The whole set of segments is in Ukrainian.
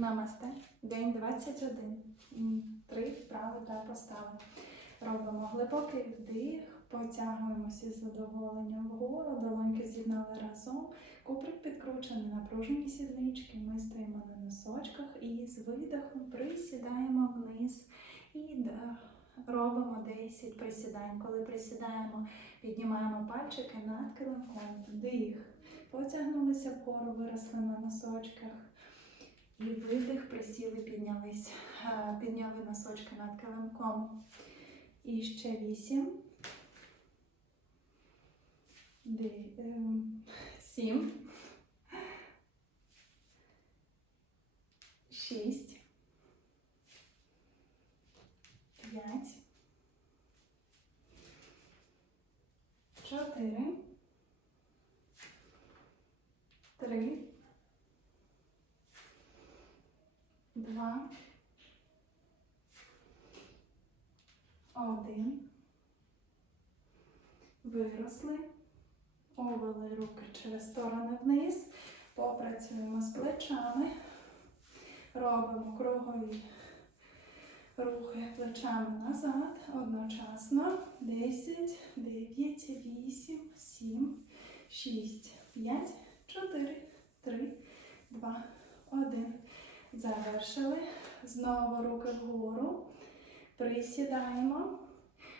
Намасте. День 21. Три вправи та постави. Робимо глибокий вдих, потягуємося з задоволенням вгору, долоньки з'єднали разом. Куприк підкручений, напружені сіднички. Ми стоїмо на носочках і з видихом присідаємо вниз і робимо 10 присідань. Коли присідаємо, піднімаємо пальчики над килимком. Вдих. Потягнулися вгору, виросли на носочках. І видих, присіли, піднялись, Е, підняли носочки над килимком. І ще вісім. Ем, Сім. Шість. П'ять. Чотири. Три. Два. Один. Виросли. Овели руки через сторони вниз. Попрацюємо з плечами. Робимо кругові рухи плечами назад. Одночасно. 10, 9, 8, 7, 6, 5, 4, 3, 2, 1. Завершили. Знову руки вгору. Присідаємо.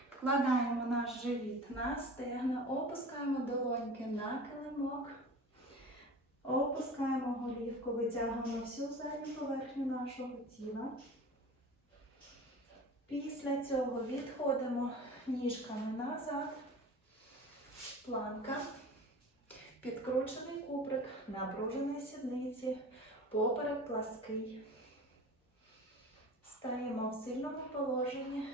Вкладаємо наш живіт на стегна, опускаємо долоньки на килимок. Опускаємо голівку, витягуємо всю задню поверхню нашого тіла. Після цього відходимо ніжками назад. Планка. Підкручений куприк, напружений сідниці, поперек плаский. Стаємо в сильному положенні,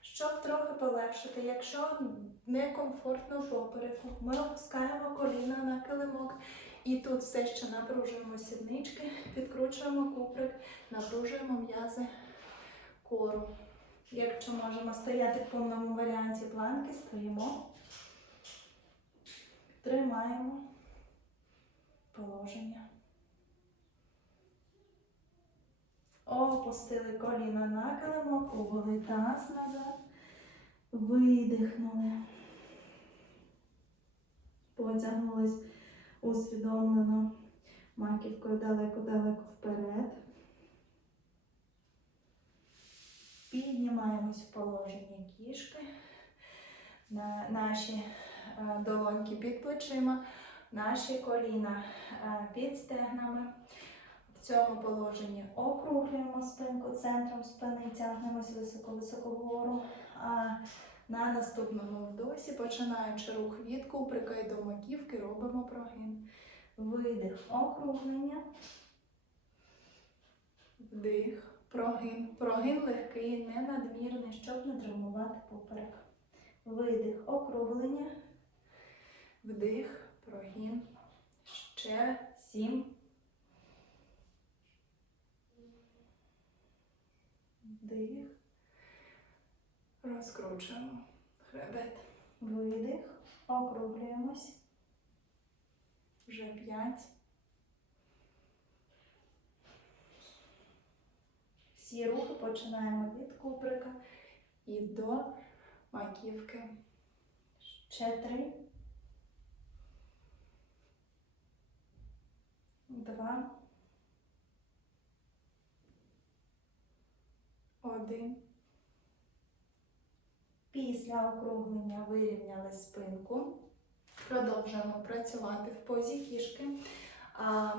щоб трохи полегшити. Якщо некомфортно попереку, ми опускаємо коліна на килимок і тут все ще напружуємо сіднички, підкручуємо куприк, напружуємо м'язи кору. Якщо можемо стояти в повному варіанті планки, стоїмо, тримаємо положення. Опустили коліна на килимок, увели таз назад, видихнули. Потягнулись усвідомлено маківкою далеко-далеко вперед. Піднімаємось в положення кішки. На наші е, долоньки під плечима, наші коліна е, під стегнами. В цьому положенні округлюємо спинку центром спини, тягнемось високо-високо вгору. А на наступному вдосі, починаючи рух від куприка і до маківки, робимо прогин. Видих, округлення. Вдих, прогин. Прогин легкий, не надмірний, щоб не травмувати поперек. Видих, округлення. Вдих, прогин. Ще сім. Вдих. Розкручуємо хребет. Видих. Округлюємось. Вже п'ять. Всі рухи починаємо від куприка і до маківки. Ще три. Два. Один. Після округлення вирівняли спинку. Продовжуємо працювати в позі кішки.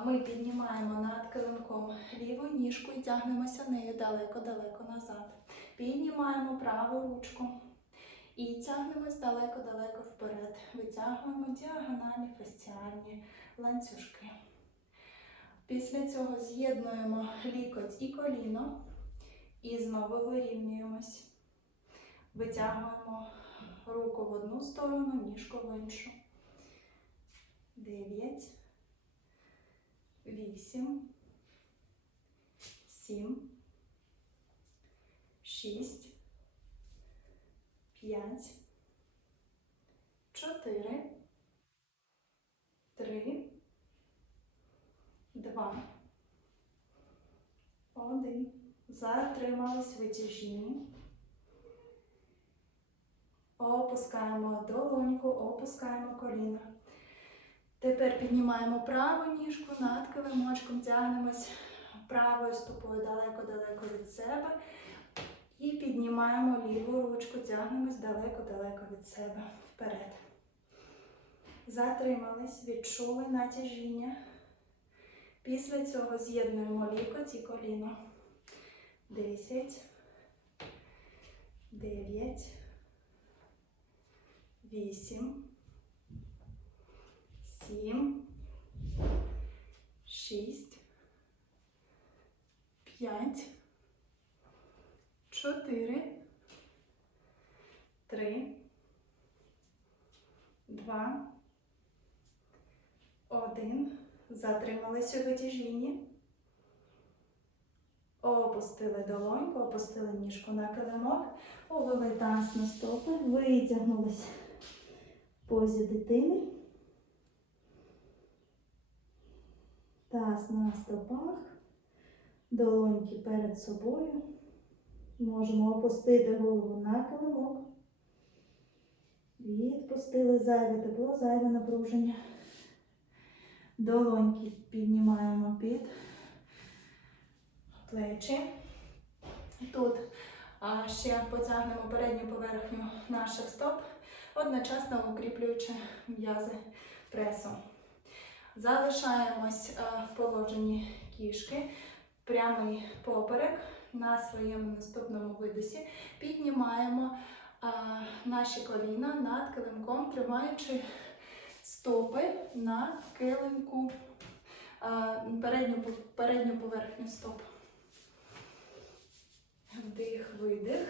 Ми піднімаємо над килимком ліву ніжку і тягнемося нею далеко-далеко назад. Піднімаємо праву ручку і тягнемось далеко-далеко вперед. Витягуємо діагональні фасціальні ланцюжки. Після цього з'єднуємо лікоть і коліно і знову вирівнюємось. Витягуємо руку в одну сторону, ніжку в іншу. Дев'ять. Вісім. Сім. Шість. П'ять. Чотири. Три. Два. Один. Затримались витяжінні. Опускаємо долоньку, опускаємо коліна. Тепер піднімаємо праву ніжку над килимочком, тягнемось правою стопою далеко-далеко від себе. І піднімаємо ліву ручку, тягнемось далеко-далеко від себе вперед. Затримались, відчули натяжіння. Після цього з'єднуємо лікоть і коліно. 10, 9, 8, 7, 6, 5, 4, 3, 2, 1. Затримались у витяжінні. Опустили долоньку, опустили ніжку на килимок, увели таз на стопи, витягнулись. в позі дитини. Таз на стопах, долоньки перед собою. Можемо опустити голову на килимок. Відпустили зайве тепло, зайве напруження. Долоньки піднімаємо під плечі. Тут ще потягнемо передню поверхню наших стоп, одночасно укріплюючи м'язи пресу. Залишаємось в положенні кішки, прямий поперек на своєму наступному видосі. Піднімаємо а, наші коліна над килимком, тримаючи стопи на килимку, передню, передню поверхню стоп. Вдих, видих,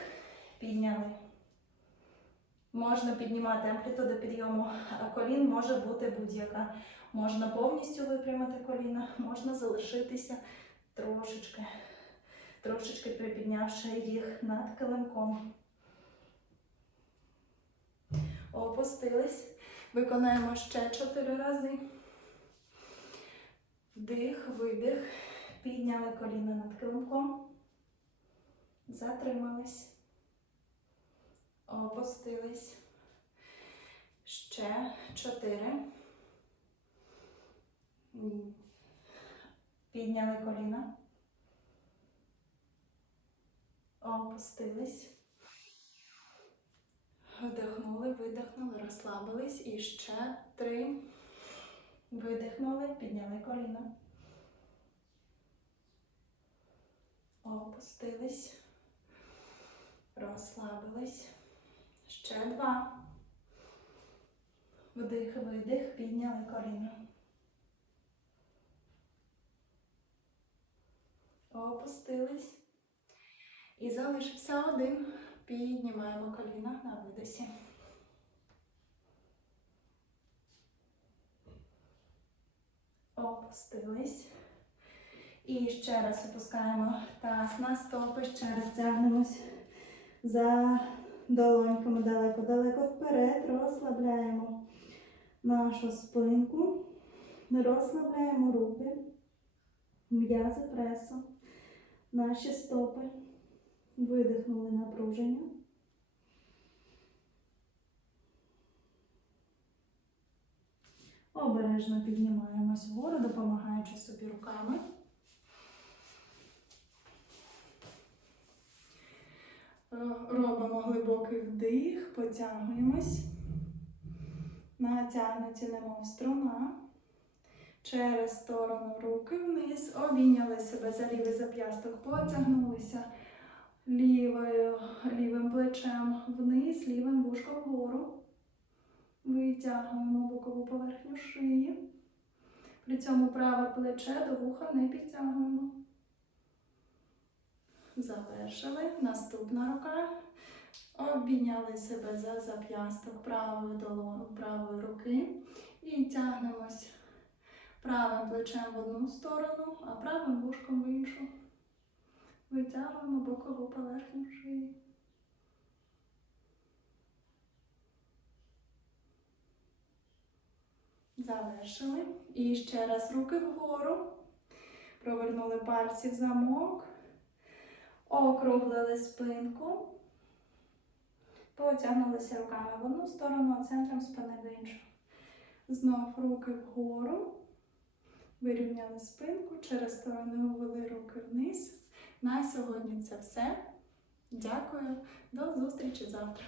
підняли. Можна піднімати амплітуда підйому колін, може бути будь-яка. Можна повністю випрямити коліна, можна залишитися трошечки, трошечки припіднявши їх над килимком. Опустились. Виконаємо ще чотири рази. Вдих, видих. Підняли коліна над килимком. Затримались. Опустились. Ще чотири. Підняли коліна. Опустились. Вдихнули, видихнули, розслабились. І ще три. Видихнули, підняли коліна. Опустились. Розслабились. Ще два. Вдих, видих, підняли коліна. Опустились. І залишився один. Піднімаємо коліна на видосі. Опустились. І ще раз опускаємо таз на стопи, ще раз тягнемось за долоньками далеко-далеко вперед. Розслабляємо нашу спинку, розслабляємо руки, м'язи пресу, наші стопи. Видихнули напруження. Обережно піднімаємось вгору, допомагаючи собі руками. Робимо глибокий вдих, потягуємось. Натягнуті, немов струна. Через сторону руки вниз. Обійняли себе за лівий зап'ясток, потягнулися лівою, лівим плечем вниз, лівим вушком вгору. Витягуємо бокову поверхню шиї. При цьому праве плече до вуха не підтягуємо. Завершили. Наступна рука. Обійняли себе за зап'ясток правої долони, правої руки. І тягнемось правим плечем в одну сторону, а правим вушком в іншу. Витягуємо бокову поверхню шиї. Завершили. І ще раз руки вгору. Провернули пальці в замок. Округлили спинку. Потягнулися руками в одну сторону, а центром спини в іншу. Знов руки вгору. Вирівняли спинку, через сторони увели руки вниз. На сьогодні це все. Дякую. До зустрічі завтра.